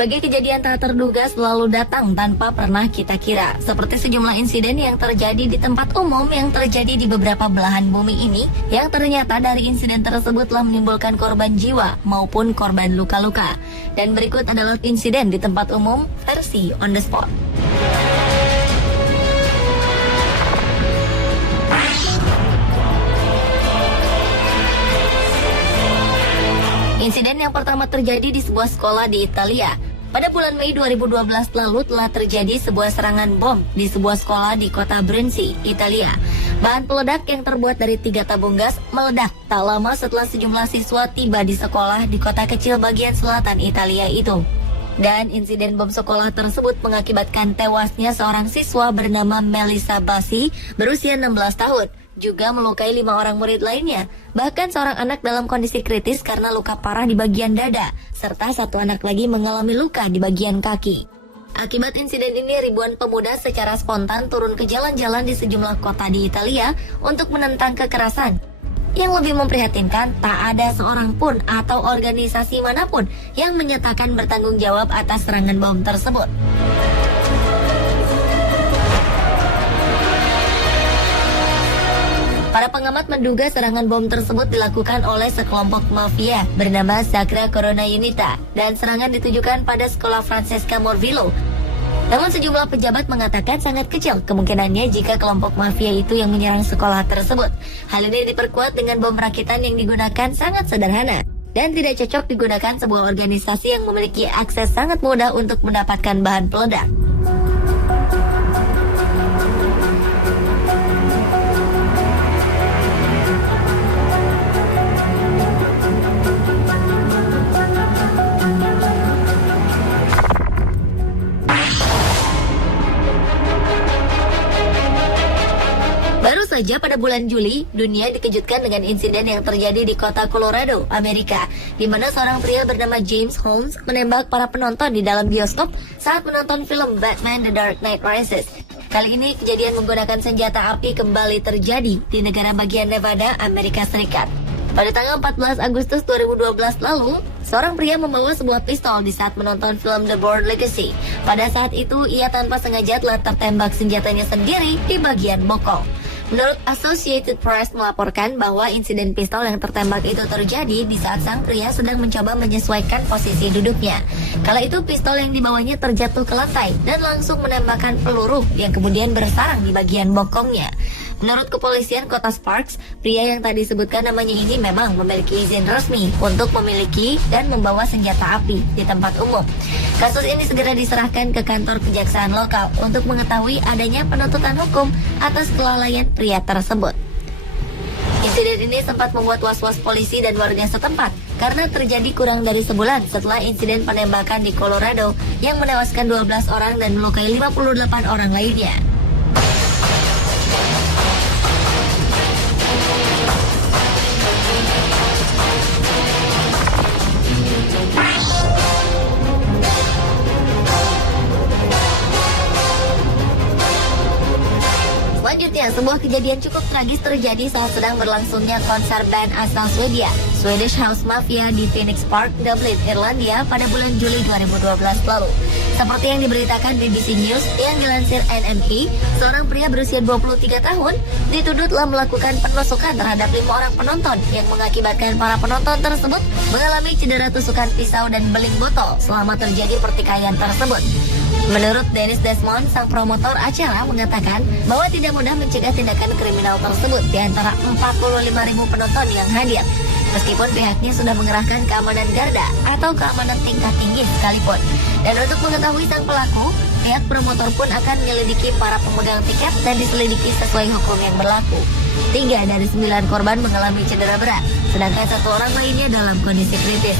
Berbagai kejadian tak terduga selalu datang tanpa pernah kita kira. Seperti sejumlah insiden yang terjadi di tempat umum yang terjadi di beberapa belahan bumi ini, yang ternyata dari insiden tersebut telah menimbulkan korban jiwa maupun korban luka-luka. Dan berikut adalah insiden di tempat umum versi on the spot. Insiden yang pertama terjadi di sebuah sekolah di Italia. Pada bulan Mei 2012 lalu telah terjadi sebuah serangan bom di sebuah sekolah di kota Brescia, Italia. Bahan peledak yang terbuat dari 3 tabung gas meledak tak lama setelah sejumlah siswa tiba di sekolah di kota kecil bagian selatan Italia itu. Dan insiden bom sekolah tersebut mengakibatkan tewasnya seorang siswa bernama Melissa Bassi berusia 16 tahun. Juga melukai 5 orang murid lainnya. Bahkan seorang anak dalam kondisi kritis karena luka parah di bagian dada, serta 1 anak lagi mengalami luka di bagian kaki. Akibat insiden ini, ribuan pemuda secara spontan turun ke jalan-jalan di sejumlah kota di Italia untuk menentang kekerasan. Yang lebih memprihatinkan, tak ada seorang pun atau organisasi manapun yang menyatakan bertanggung jawab atas serangan bom tersebut. Para pengamat menduga serangan bom tersebut dilakukan oleh sekelompok mafia bernama Sacra Corona Unita dan serangan ditujukan pada sekolah Francesca Morvillo. Namun sejumlah pejabat mengatakan sangat kecil kemungkinannya jika kelompok mafia itu yang menyerang sekolah tersebut. Hal ini diperkuat dengan bom rakitan yang digunakan sangat sederhana dan tidak cocok digunakan sebuah organisasi yang memiliki akses sangat mudah untuk mendapatkan bahan peledak. Baru saja pada bulan Juli, dunia dikejutkan dengan insiden yang terjadi di kota Colorado, Amerika, di mana seorang pria bernama James Holmes menembak para penonton di dalam bioskop saat menonton film Batman The Dark Knight Rises. Kali ini kejadian menggunakan senjata api kembali terjadi di negara bagian Nevada, Amerika Serikat. Pada tanggal 14 Agustus 2012 lalu, seorang pria membawa sebuah pistol di saat menonton film The Bourne Legacy. Pada saat itu, ia tanpa sengaja telah tertembak senjatanya sendiri di bagian bokong. Menurut Associated Press melaporkan bahwa insiden pistol yang tertembak itu terjadi di saat sang pria sedang mencoba menyesuaikan posisi duduknya. Kala itu pistol yang dibawanya terjatuh ke lantai dan langsung menembakkan peluru yang kemudian bersarang di bagian bokongnya. Menurut kepolisian kota Sparks, pria yang tadi disebutkan namanya ini memang memiliki izin resmi untuk memiliki dan membawa senjata api di tempat umum. Kasus ini segera diserahkan ke kantor kejaksaan lokal untuk mengetahui adanya penuntutan hukum atas kelalaian pria tersebut. Insiden ini sempat membuat was-was polisi dan warga setempat karena terjadi kurang dari sebulan setelah insiden penembakan di Colorado yang menewaskan 12 orang dan melukai 58 orang lainnya. Selanjutnya, sebuah kejadian cukup tragis terjadi saat sedang berlangsungnya konser band asal Swedia, Swedish House Mafia di Phoenix Park, Dublin, Irlandia pada bulan Juli 2012 lalu. Seperti yang diberitakan BBC News yang dilansir NME, seorang pria berusia 23 tahun dituduh telah melakukan penusukan terhadap 5 orang penonton yang mengakibatkan para penonton tersebut mengalami cedera tusukan pisau dan beling botol selama terjadi pertikaian tersebut. Menurut Dennis Desmond, sang promotor acara mengatakan bahwa tidak mudah mencegah tindakan kriminal tersebut di antara 45.000 penonton yang hadir. Meskipun pihaknya sudah mengerahkan keamanan garda atau keamanan tingkat tinggi sekalipun. Dan untuk mengetahui sang pelaku, pihak promotor pun akan menyelidiki para pemegang tiket dan diselidiki sesuai hukum yang berlaku. 3 dari 9 korban mengalami cedera berat, sedangkan 1 orang lainnya dalam kondisi kritis.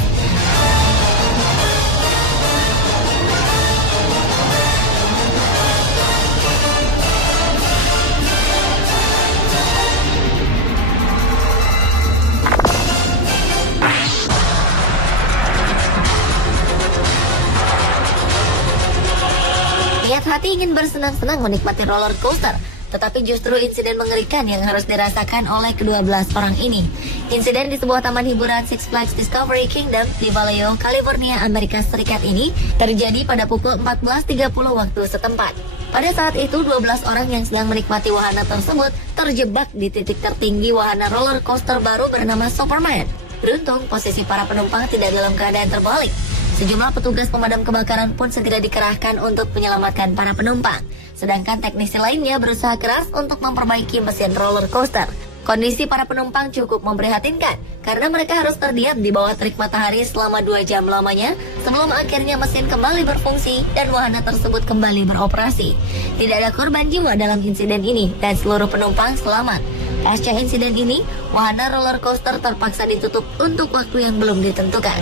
Hati ingin bersenang-senang menikmati roller coaster, Tetapi justru insiden mengerikan yang harus dirasakan oleh ke-12 orang ini. Insiden di sebuah taman hiburan Six Flags Discovery Kingdom di Vallejo, California, Amerika Serikat ini terjadi pada pukul 14.30 waktu setempat. Pada saat itu, 12 orang yang sedang menikmati wahana tersebut terjebak di titik tertinggi wahana roller coaster baru bernama Superman. Beruntung, posisi para penumpang tidak dalam keadaan terbalik. Sejumlah petugas pemadam kebakaran pun segera dikerahkan untuk menyelamatkan para penumpang. Sedangkan teknisi lainnya berusaha keras untuk memperbaiki mesin roller coaster. Kondisi para penumpang cukup memprihatinkan karena mereka harus terdiam di bawah terik matahari selama 2 jam lamanya sebelum akhirnya mesin kembali berfungsi dan wahana tersebut kembali beroperasi. Tidak ada korban jiwa dalam insiden ini dan seluruh penumpang selamat. Pasca insiden ini, wahana roller coaster terpaksa ditutup untuk waktu yang belum ditentukan.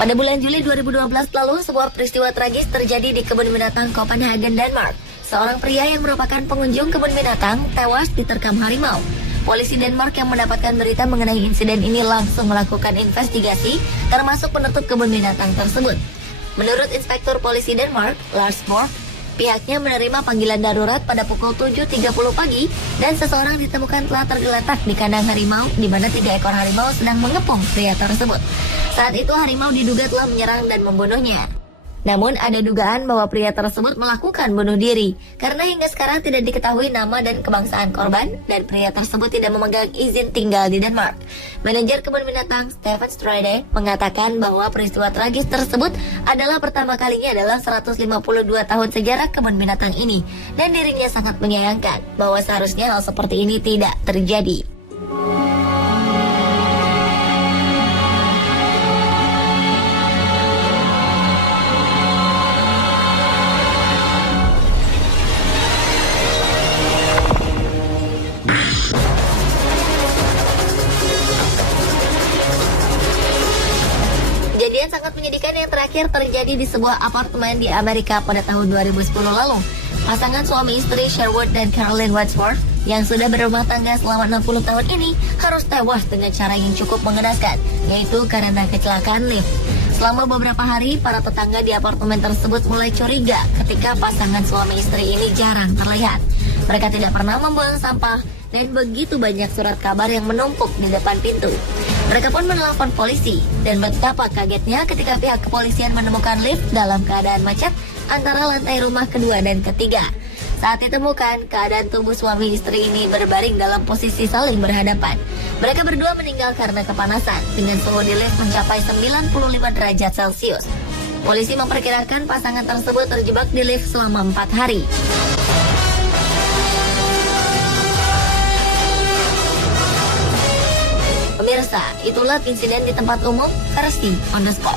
Pada bulan Juli 2012 lalu, sebuah peristiwa tragis terjadi di kebun binatang Copenhagen, Denmark. Seorang pria yang merupakan pengunjung kebun binatang tewas diterkam harimau. Polisi Denmark yang mendapatkan berita mengenai insiden ini langsung melakukan investigasi, termasuk menutup kebun binatang tersebut. Menurut Inspektur Polisi Denmark, Lars Borg, pihaknya menerima panggilan darurat pada pukul 7.30 pagi dan seseorang ditemukan telah tergeletak di kandang harimau di mana 3 ekor harimau sedang mengepung pria tersebut. Saat itu harimau diduga telah menyerang dan membunuhnya. Namun ada dugaan bahwa pria tersebut melakukan bunuh diri karena hingga sekarang tidak diketahui nama dan kebangsaan korban dan pria tersebut tidak memegang izin tinggal di Denmark. Manajer kebun binatang Stefan Strade mengatakan bahwa peristiwa tragis tersebut adalah pertama kalinya dalam 152 tahun sejarah kebun binatang ini dan dirinya sangat menyayangkan bahwa seharusnya hal seperti ini tidak terjadi. Kejadian sangat menyedihkan yang terakhir terjadi di sebuah apartemen di Amerika pada tahun 2010 lalu. Pasangan suami istri Sherwood dan Carolyn Wadsworth yang sudah berumah tangga selama 60 tahun ini harus tewas dengan cara yang cukup mengenaskan, yaitu karena kecelakaan lift. Selama beberapa hari, para tetangga di apartemen tersebut mulai curiga ketika pasangan suami istri ini jarang terlihat. Mereka tidak pernah membuang sampah dan begitu banyak surat kabar yang menumpuk di depan pintu. Mereka pun menelpon polisi dan betapa kagetnya ketika pihak kepolisian menemukan lift dalam keadaan macet antara lantai rumah kedua dan ketiga. Saat ditemukan, keadaan tubuh suami istri ini berbaring dalam posisi saling berhadapan. Mereka berdua meninggal karena kepanasan dengan suhu di lift mencapai 95 derajat Celcius. Polisi memperkirakan pasangan tersebut terjebak di lift selama 4 hari. Pemirsa, itulah insiden di tempat umum versi On The Spot.